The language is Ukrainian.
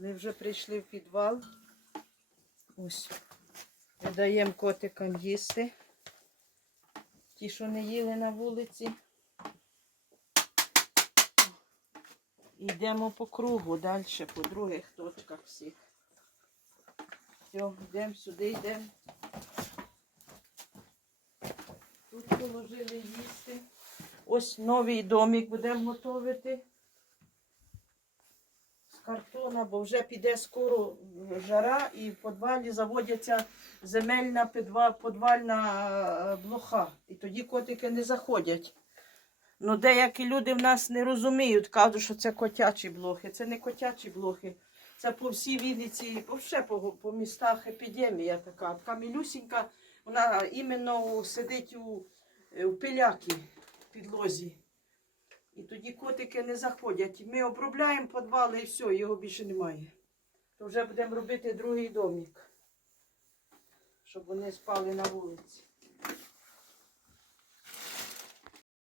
Ми вже прийшли в підвал. Ось. Даємо котикам їсти. Ті, що не їли на вулиці. Йдемо по кругу далі, по других точках всіх. Все, йдемо сюди, йдемо. Тут положили їсти. Ось новий домик будемо готувати. Картона, бо вже піде скоро жара і в підвалі заводяться земельна підва- подвальна е, блоха. І тоді котики не заходять. Ну, деякі люди в нас не розуміють, кажуть, що це котячі блохи. Це не котячі блохи. Це по всій Вінниці, ще по, по містах епідемія така. Така мілюсінька, вона іменно сидить у, е, у пиляки в підлозі. І тоді котики не заходять. Ми обробляємо підвали і все, його більше немає. То вже будемо робити другий домик, щоб вони спали на вулиці.